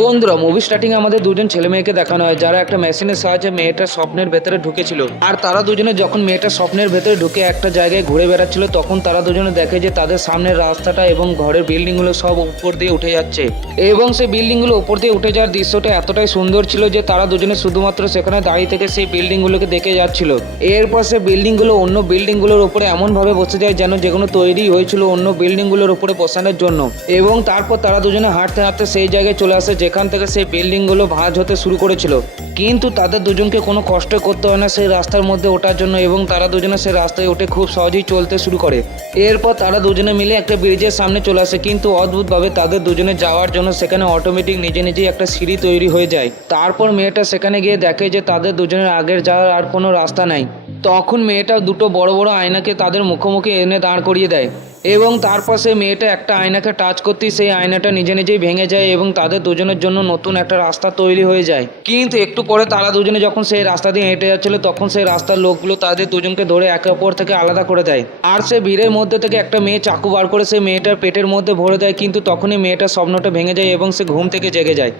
বন্ধুরা, movie starting আমাদের দুজন ছেলে মেয়েকে দেখানো হয় যারা একটা মেশিনের সাহায্যে মেয়েটার স্বপ্নের ভেতরে ঢুকেছিল। আর তারা দুজনে যখন মেয়েটার স্বপ্নের ভেতরে ঢুকে একটা জায়গায় ঘুরে বেড়াচ্ছিল, তখন তারা দুজনে দেখে যে তাদের সামনের রাস্তাটা এবং ঘরের বিল্ডিং গুলো সব উপর দিয়ে উঠে যাচ্ছে। এবং সেই বিল্ডিং গুলো উপর দিয়ে উঠে যাওয়ার দৃশ্যটা এতটাই সুন্দর ছিল যে তারা দুজনে শুধুমাত্র সেখানে দাঁড়িয়ে থেকে সেই বিল্ডিং গুলোকে দেখে যাচ্ছিল। এরপর সে বিল্ডিং গুলো অন্য বিল্ডিং গুলোর উপরে এমন ভাবে বসে যায় যেন যেগুলো তৈরি হয়েছিল অন্য বিল্ডিং গুলোর উপরে বসানোর জন্য। এবং তারপর তারা দুজনে হাঁটতে হাঁটতে সেই জায়গায় চলে আসে যেখান থেকে সেই বিল্ডিংগুলো ভাঁজ হতে শুরু করেছিল। কিন্তু তাদের দুজনকে কোনো কষ্ট করতে হয় না সেই রাস্তার মধ্যে ওঠার জন্য, এবং তারা দুজনে সেই রাস্তায় উঠে খুব সহজেই চলতে শুরু করে। এরপর তারা দুজনে মিলে একটা ব্রিজের সামনে চলে আসে, কিন্তু অদ্ভুতভাবে তাদের দুজনে যাওয়ার জন্য সেখানে অটোমেটিক নিজে নিজেই একটা সিঁড়ি তৈরি হয়ে যায়। তারপর মেয়েটা সেখানে গিয়ে দেখে যে তাদের দুজনের আগের যাওয়ার আর কোনো রাস্তা নাই। তখন মেয়েটা দুটো বড় বড় আয়নাকে তাদের মুখোমুখি এনে দাঁড় করিয়ে দেয়, এবং তারপর সেই মেয়েটা একটা আয়নাকে টাচ করতেই সেই আয়নাটা নিজে নিজেই ভেঙে যায় এবং তাদের দুজনের জন্য নতুন একটা রাস্তা তৈরি হয়ে যায়। কিন্তু একটু পরে তারা দুজনে যখন সেই রাস্তা দিয়ে হেঁটে যাচ্ছিল, তখন সেই রাস্তার লোকগুলো তাদের দুজনকে ধরে একে অপর থেকে আলাদা করে দেয়। আর সে ভিড়ের মধ্যে থেকে একটা মেয়ে চাকু বার করে সেই মেয়েটার পেটের মধ্যে ভরে দেয়, কিন্তু তখনই মেয়েটার স্বপ্নটা ভেঙে যায় এবং সে ঘুম থেকে জেগে যায়।